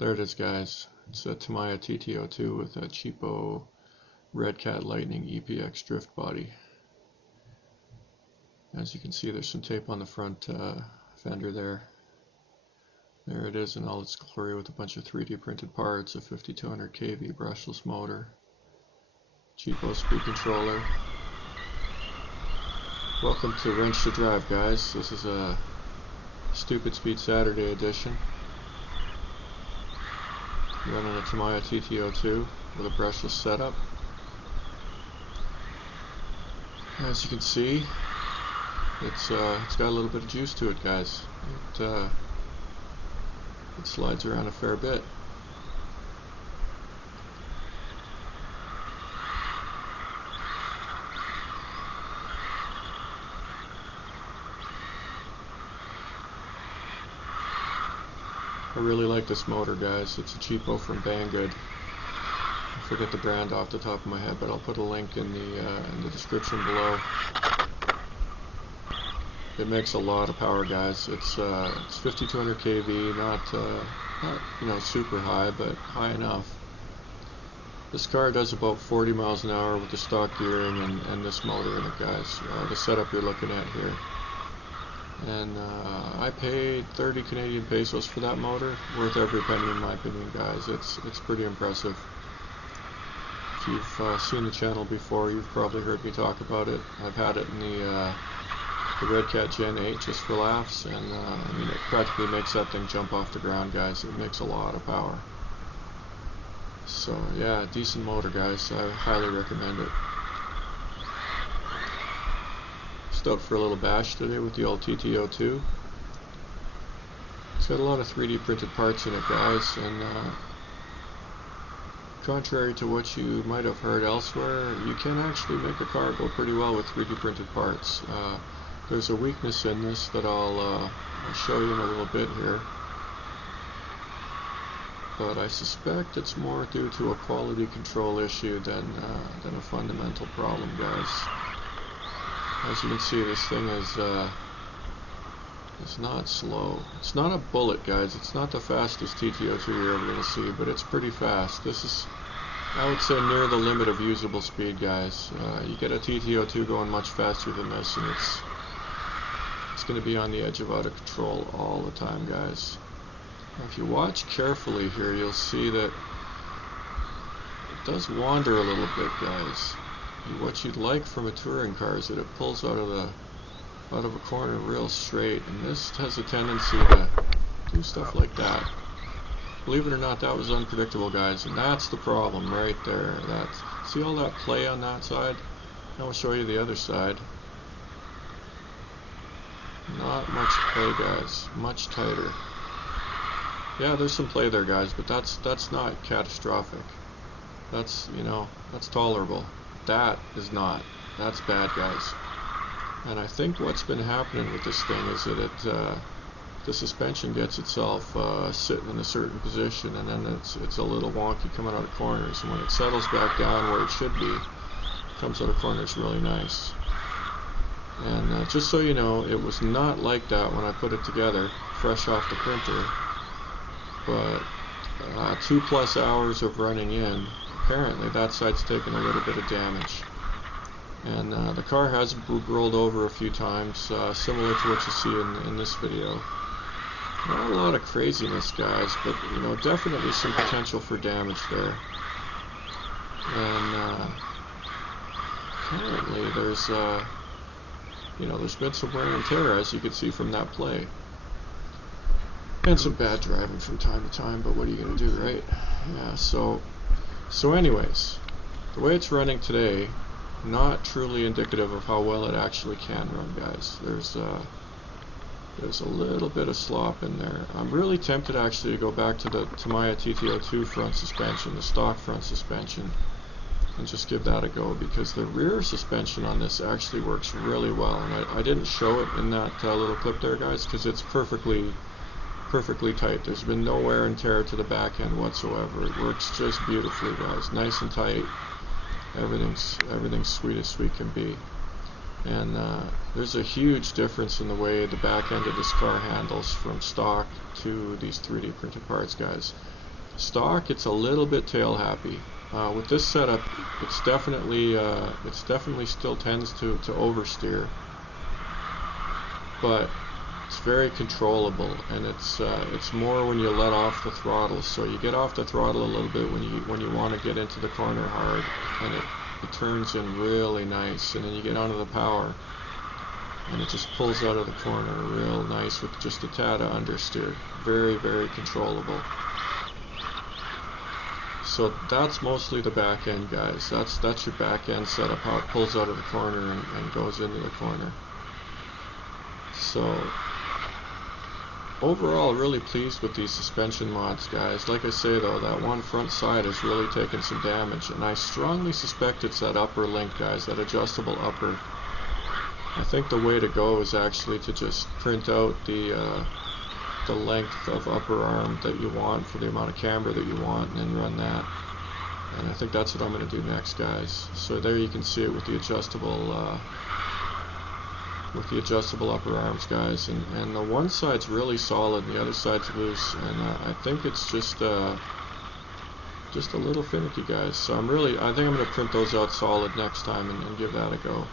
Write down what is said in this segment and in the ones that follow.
There it is, guys. It's a Tamiya TT-02 with a cheapo Red Cat Lightning EPX drift body. As you can see, there's some tape on the front fender there. There it is in all its glory with a bunch of 3D printed parts, a 5200 kV brushless motor, cheapo speed controller. Welcome to Wrench to Drive, guys. This is a Stupid Speed Saturday edition. Running a Tamiya TT-02 with a brushless setup. As you can see, it's got a little bit of juice to it, guys. It slides around a fair bit. I really like this motor, guys. It's a cheapo from Banggood. I forget the brand off the top of my head, but I'll put a link in the description below. It makes a lot of power, guys. It's 5200 kV, not super high, but high enough. This car does about 40 miles an hour with the stock gearing and this motor in it, guys. The setup you're looking at here. And I paid 30 Canadian pesos for that motor. Worth every penny in my opinion, guys. It's pretty impressive. If you've seen the channel before, you've probably heard me talk about it. I've had it in the Red Cat Gen 8 just for laughs, and I mean, it practically makes that thing jump off the ground, guys. It makes a lot of power. So yeah, decent motor, guys. I highly recommend it. Out for a little bash today with the old TT-02. It's got a lot of 3D printed parts in it, guys, and contrary to what you might have heard elsewhere, you can actually make a car go pretty well with 3D printed parts. There's a weakness in this that I'll show you in a little bit here, but I suspect it's more due to a quality control issue than a fundamental problem, guys. As you can see, this thing is not slow. It's not a bullet, guys. It's not the fastest TT-02 you're ever going to see, but it's pretty fast. This is, I would say, near the limit of usable speed, guys. You get a TT-02 going much faster than this, and it's going to be on the edge of out of control all the time, guys. Now, if you watch carefully here, you'll see that it does wander a little bit, guys. What you'd like from a touring car is that it pulls out of a corner real straight, and this has a tendency to do stuff like that. Believe it or not, that was unpredictable, guys, and that's the problem right there. See all that play on that side? Now I'll show you the other side. Not much play, guys. Much tighter. Yeah, there's some play there, guys, but that's not catastrophic. That's tolerable. That is not. That's bad, guys. And I think what's been happening with this thing is that the suspension gets itself sitting in a certain position, and then it's a little wonky coming out of corners. And when it settles back down where it should be, it comes out of corners really nice. And just so you know, it was not like that when I put it together, fresh off the printer. But 2+ hours of running in, apparently that side's taken a little bit of damage, and the car has rolled over a few times, similar to what you see in this video. Not a lot of craziness, guys, but definitely some potential for damage there. And apparently there's there's been some wear and tear, as you can see from that play, and some bad driving from time to time. But what are you gonna do, right? Yeah. So anyways, the way it's running today, not truly indicative of how well it actually can run, guys. There's a little bit of slop in there. I'm really tempted actually to go back to the Tamiya TT-02 front suspension, the stock front suspension, and just give that a go, because the rear suspension on this actually works really well. And I didn't show it in that little clip there, guys, because it's perfectly tight. There's been no wear and tear to the back end whatsoever. It works just beautifully, guys. Nice and tight. Everything's sweet as sweet can be. And there's a huge difference in the way the back end of this car handles from stock to these 3D printed parts, guys. Stock, it's a little bit tail happy. With this setup, it's definitely still tends to oversteer, but it's very controllable, and it's more when you let off the throttle. So you get off the throttle a little bit when you want to get into the corner hard, and it turns in really nice, and then you get onto the power, and it just pulls out of the corner real nice with just a tad of understeer. Very, very controllable. So that's mostly the back end, guys. That's your back end setup, how it pulls out of the corner and goes into the corner. So overall, really pleased with these suspension mods, guys. Like I say though, that one front side has really taken some damage, and I strongly suspect it's that upper link, guys, that adjustable upper. I think the way to go is actually to just print out the length of upper arm that you want for the amount of camber that you want, and then run that. And I think that's what I'm going to do next, guys. So there you can see it with the adjustable upper arms, guys. And the one side's really solid, and the other side's loose, and I think it's just a little finicky, guys. So I think I'm going to print those out solid next time and give that a go.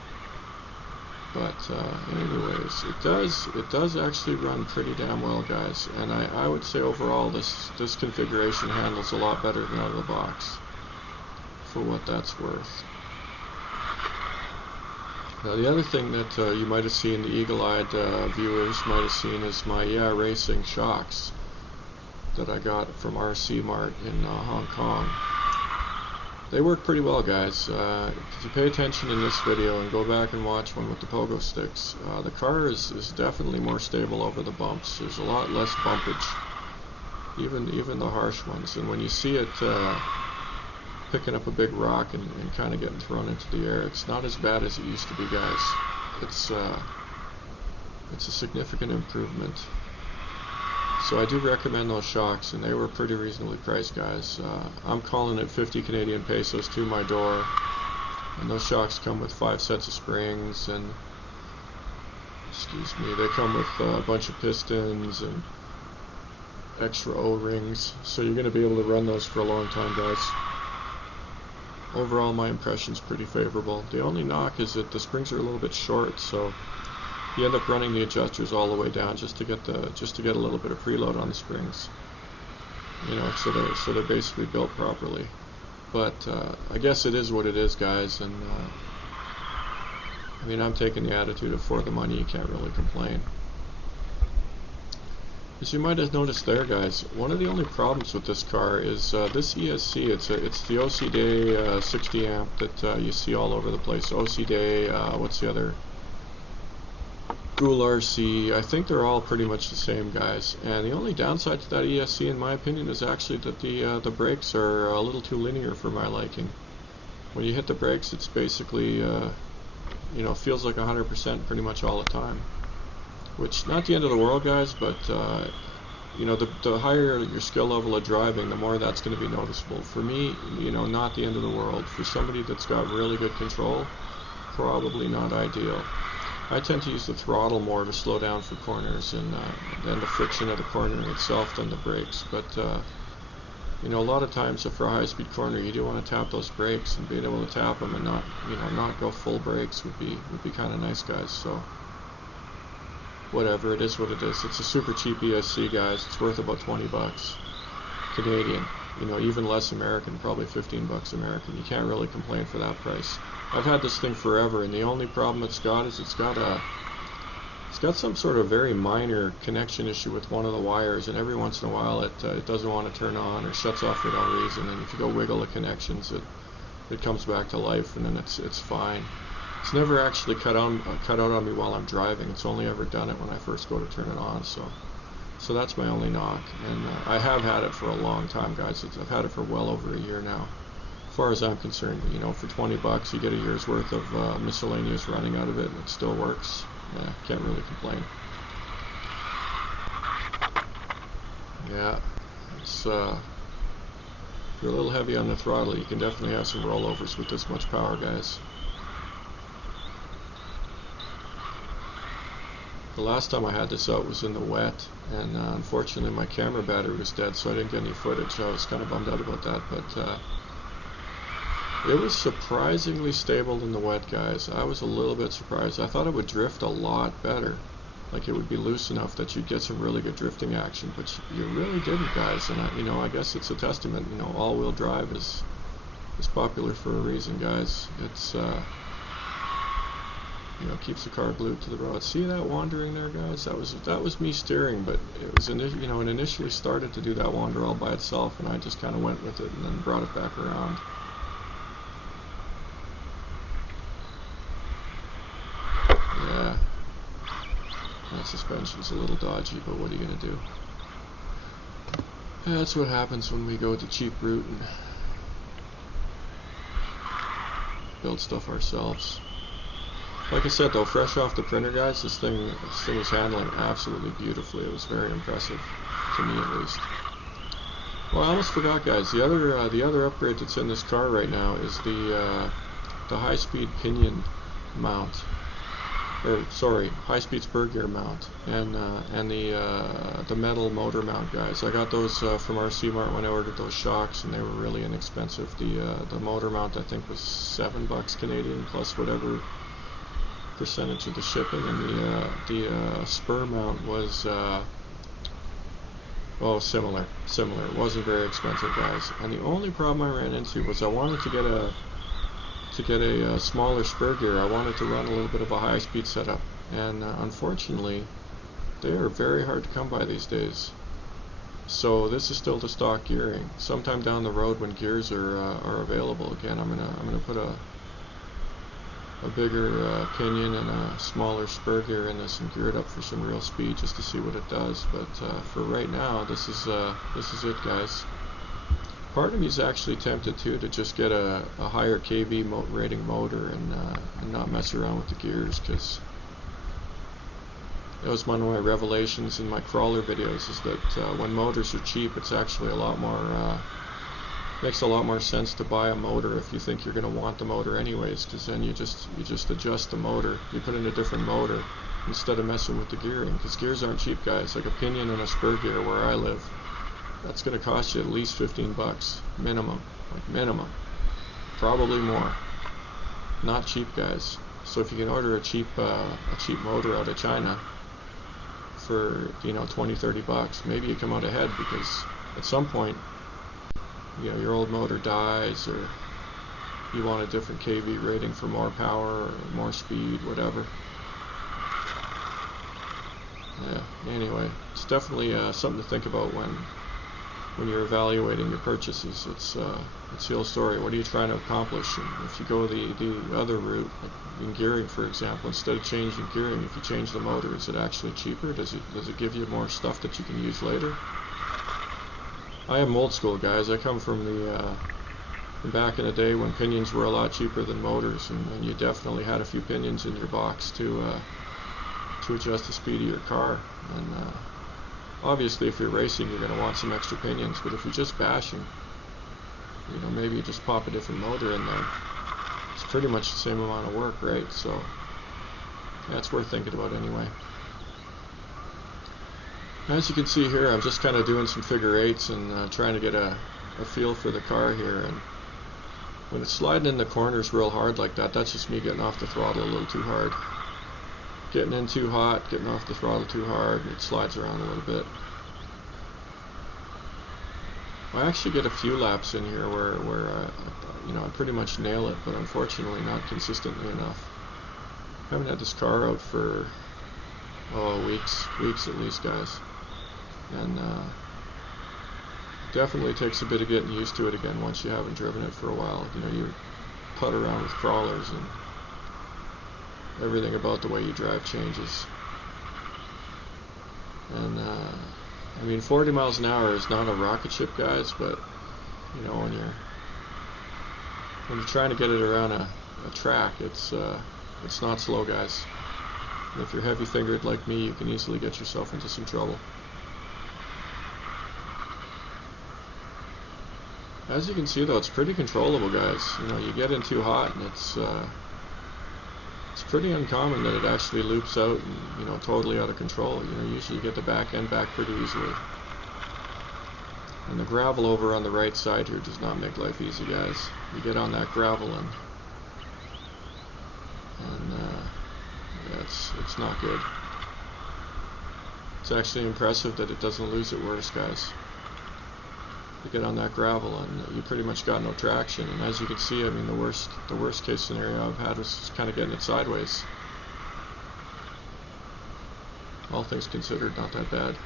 But anyways, it does actually run pretty damn well, guys, and I would say overall this configuration handles a lot better than out of the box, for what that's worth. Now the other thing that you might have seen, the eagle-eyed viewers might have seen, is my Racing shocks that I got from RC Mart in Hong Kong. They work pretty well, guys. If you pay attention in this video and go back and watch one with the pogo sticks, the car is definitely more stable over the bumps. There's a lot less bumpage, even the harsh ones. And when you see it picking up a big rock and kind of getting thrown into the air, it's not as bad as it used to be, guys. It's a significant improvement. So I do recommend those shocks, and they were pretty reasonably priced, guys. I'm calling it 50 Canadian pesos to my door, and those shocks come with 5 sets of springs, and they come with a bunch of pistons and extra O-rings, so you're going to be able to run those for a long time, guys. Overall, my impression's pretty favorable. The only knock is that the springs are a little bit short, so you end up running the adjusters all the way down just to get a little bit of preload on the springs. You know, so they're basically built properly. But I guess it is what it is, guys. And I mean, I'm taking the attitude of for the money, you can't really complain. As you might have noticed there, guys, one of the only problems with this car is this ESC. It's the OC-Day 60 amp that you see all over the place. OC-Day, what's the other? Ghoul RC. I think they're all pretty much the same, guys. And the only downside to that ESC, in my opinion, is actually that the brakes are a little too linear for my liking. When you hit the brakes, it's basically you know, feels like 100% pretty much all the time. Which, not the end of the world, guys, but you know, the higher your skill level of driving, the more that's going to be noticeable. For me, you know, not the end of the world. For somebody that's got really good control, probably not ideal. I tend to use the throttle more to slow down for corners, and then the friction of the corner itself than the brakes. But you know, a lot of times for a high-speed corner, you do want to tap those brakes, and being able to tap them and not go full brakes would be kind of nice, guys. So whatever, it is what it is. It's a super cheap ESC, guys. It's worth about 20 bucks Canadian. You know, even less American, probably 15 bucks American. You can't really complain for that price. I've had this thing forever, and the only problem it's got is it's got some sort of very minor connection issue with one of the wires, and every once in a while it doesn't want to turn on or shuts off for no reason, and if you go wiggle the connections, it comes back to life, and then it's fine. It's never actually cut out on me while I'm driving. It's only ever done it when I first go to turn it on. So that's my only knock, and I have had it for a long time, guys. I've had it for well over a year now. As far as I'm concerned, you know, for 20 bucks you get a year's worth of miscellaneous running out of it, and it still works. Yeah, can't really complain. Yeah, it's if you're a little heavy on the throttle, you can definitely have some rollovers with this much power, guys. The last time I had this out was in the wet, and unfortunately my camera battery was dead, so I didn't get any footage. I was kind of bummed out about that, but it was surprisingly stable in the wet, guys. I was a little bit surprised. I thought it would drift a lot better. Like it would be loose enough that you'd get some really good drifting action, but you really didn't, guys. And I guess it's a testament. All-wheel drive is popular for a reason, guys. It's keeps the car glued to the road. See that wandering there, guys? That was me steering, but it was it initially started to do that wander all by itself, and I just kind of went with it and then brought it back around. Yeah. That suspension's a little dodgy, but what are you going to do? That's what happens when we go the cheap route and build stuff ourselves. Like I said, though, fresh off the printer, guys, this thing was handling absolutely beautifully. It was very impressive, to me at least. Well, I almost forgot, guys. The other upgrade that's in this car right now is the high-speed pinion mount. High-speed spur gear mount, and the metal motor mount, guys. I got those from RC Mart when I ordered those shocks, and they were really inexpensive. The motor mount, I think, was $7 Canadian plus whatever percentage of the shipping, and the spur mount was similar. It wasn't very expensive, guys. And the only problem I ran into was I wanted to get a smaller spur gear. I wanted to run a little bit of a high-speed setup, and unfortunately, they are very hard to come by these days. So this is still the stock gearing. Sometime down the road, when gears are available again, I'm gonna put a bigger pinion and a smaller spur gear in this and gear it up for some real speed just to see what it does. But for right now, this is it, guys. Part of me is actually tempted to just get a higher kV rating motor and not mess around with the gears, because that was one of my revelations in my crawler videos, is that when motors are cheap, it's actually a lot more makes a lot more sense to buy a motor if you think you're going to want the motor anyways, because then you just adjust the motor, you put in a different motor instead of messing with the gearing, because gears aren't cheap, guys. Like a pinion and a spur gear where I live, that's going to cost you at least 15 bucks minimum, like minimum, probably more. Not cheap, guys. So if you can order a cheap motor out of China for 20-30 bucks, maybe you come out ahead, because at some point your old motor dies, or you want a different kV rating for more power or more speed, whatever. Yeah, anyway, it's definitely something to think about when you're evaluating your purchases. It's the old story. What are you trying to accomplish? And if you go the other route, like in gearing, for example, instead of changing gearing, if you change the motor, is it actually cheaper? Does it give you more stuff that you can use later? I am old school, guys. I come from from back in the day when pinions were a lot cheaper than motors, and you definitely had a few pinions in your box to adjust the speed of your car. And obviously, if you're racing, you're going to want some extra pinions. But if you're just bashing, maybe you just pop a different motor in there. It's pretty much the same amount of work, right? So that's worth thinking about anyway. As you can see here, I'm just kind of doing some figure eights and trying to get a feel for the car here. And when it's sliding in the corners real hard like that, that's just me getting off the throttle a little too hard. Getting in too hot, getting off the throttle too hard, and it slides around a little bit. I actually get a few laps in here where I pretty much nail it, but unfortunately not consistently enough. I haven't had this car out for weeks at least, guys. And definitely takes a bit of getting used to it again once you haven't driven it for a while. You putt around with crawlers and everything about the way you drive changes. And 40 miles an hour is not a rocket ship, guys, but when you're trying to get it around a track, it's not slow, guys. And if you're heavy fingered like me, you can easily get yourself into some trouble. As you can see, though, it's pretty controllable, guys. You get in too hot, and it's pretty uncommon that it actually loops out and, you know, totally out of control. You know, usually you get the back end back pretty easily. And the gravel over on the right side here does not make life easy, guys. You get on that gravel and yeah, it's not good. It's actually impressive that it doesn't lose it worse, guys. You get on that gravel and you pretty much got no traction, and as you can see, I mean, the worst case scenario I've had was just kind of getting it sideways. All things considered, not that bad.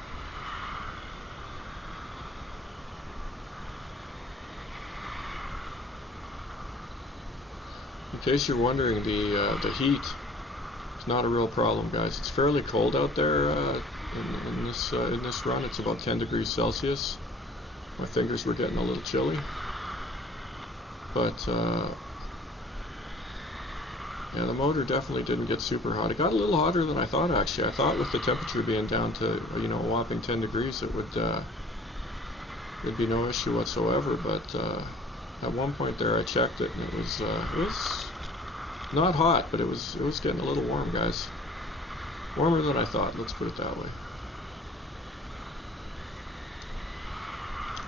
In case you're wondering, the heat is not a real problem, guys. It's fairly cold out there in this run. It's about 10 degrees Celsius. My fingers were getting a little chilly, but yeah, the motor definitely didn't get super hot. It got a little hotter than I thought, actually. I thought with the temperature being down to, you know, a whopping 10 degrees, it would it'd be no issue whatsoever. But at one point there, I checked it, and it was not hot, but it was getting a little warm, guys. Warmer than I thought. Let's put it that way.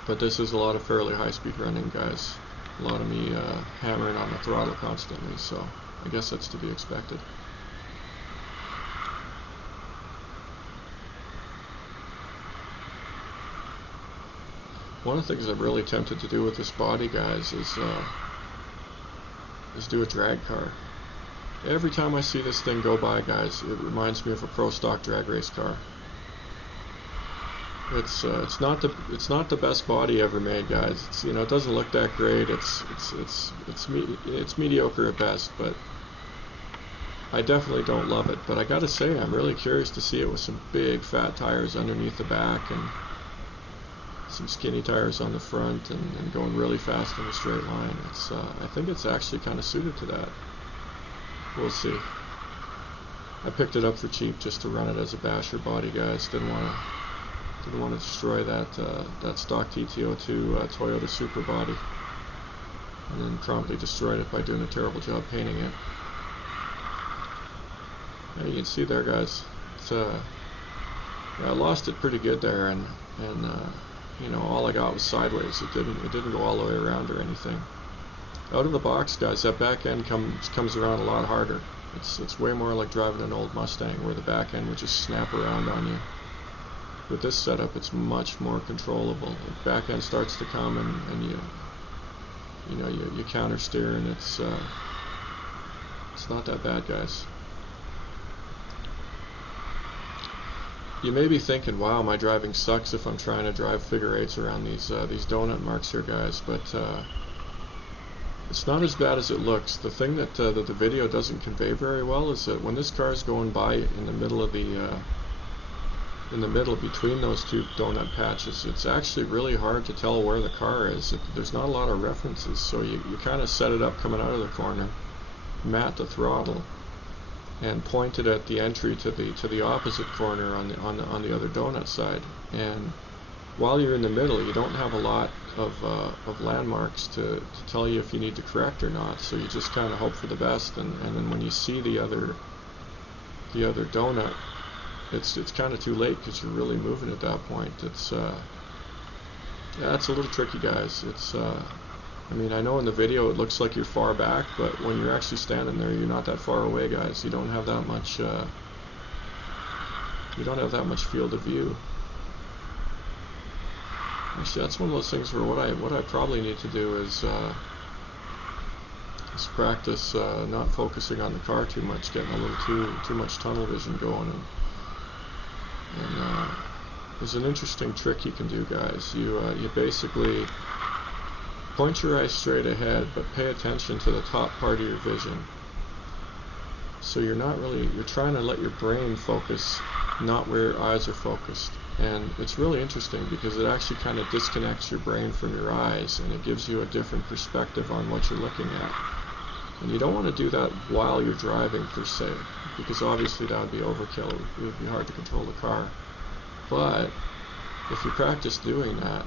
But this is a lot of fairly high-speed running, guys. A lot of me hammering on the throttle constantly, so I guess that's to be expected. One of the things I'm really tempted to do with this body, guys, is do a drag car. Every time I see this thing go by, guys, it reminds me of a pro stock drag race car. It's not the best body ever made, guys. It's, you know, it doesn't look that great. It's mediocre at best, but I definitely don't love it. But I gotta say, I'm really curious to see it with some big fat tires underneath the back and some skinny tires on the front, and going really fast in a straight line. I think it's actually kind of suited to that. We'll see. I picked it up for cheap just to run it as a basher body, guys. Didn't want to destroy that stock TT-02 Toyota Super body, and then promptly destroyed it by doing a terrible job painting it. Yeah, you can see there, guys. Yeah, I lost it pretty good there, and you know, all I got was sideways. It didn't go all the way around or anything. Out of the box, guys, that back end comes around a lot harder. It's way more like driving an old Mustang, where the back end would just snap around on you. With this setup, it's much more controllable. The back end starts to come, and you counter steer, and it's not that bad, guys. You may be thinking, wow, my driving sucks if I'm trying to drive figure eights around these donut marks here, guys, but it's not as bad as it looks. The thing that the video doesn't convey very well is that when this car is going by in the middle of between those two donut patches, it's actually really hard to tell where the car is. There's not a lot of references, so you kind of set it up coming out of the corner, mat the throttle, and point it at the entry to the opposite corner on the other donut side. And while you're in the middle, you don't have a lot of landmarks to tell you if you need to correct or not. So you just kind of hope for the best, and then when you see the other donut, it's kind of too late, because you're really moving at that point. Yeah, it's a little tricky, guys. I mean, I know in the video it looks like you're far back, but when you're actually standing there, you're not that far away, guys. You don't have that much field of view. Actually, that's one of those things where what I probably need to do is practice not focusing on the car too much, getting a little too much tunnel vision going. And there's an interesting trick you can do, guys. You basically point your eyes straight ahead, but pay attention to the top part of your vision. So you're trying to let your brain focus, not where your eyes are focused. And it's really interesting, because it actually kind of disconnects your brain from your eyes, and it gives you a different perspective on what you're looking at. And you don't want to do that while you're driving, per se, because obviously that would be overkill. It would be hard to control the car. But if you practice doing that,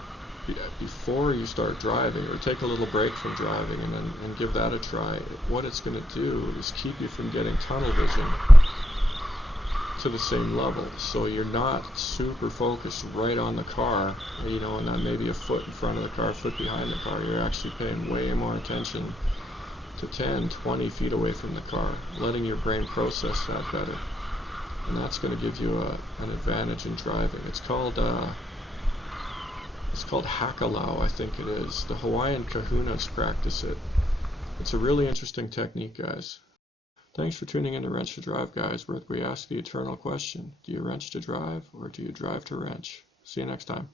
before you start driving, or take a little break from driving and give that a try. What it's going to do is keep you from getting tunnel vision to the same level. So you're not super focused right on the car, you know, and then maybe a foot in front of the car, a foot behind the car. You're actually paying way more attention to 10, 20 feet away from the car, letting your brain process that better. And that's going to give you an advantage in driving. It's called hakalau, I think it is. The Hawaiian kahunas practice it. It's a really interesting technique, guys. Thanks for tuning in to Wrench to Drive, guys, where we ask the eternal question: do you wrench to drive, or do you drive to wrench? See you next time.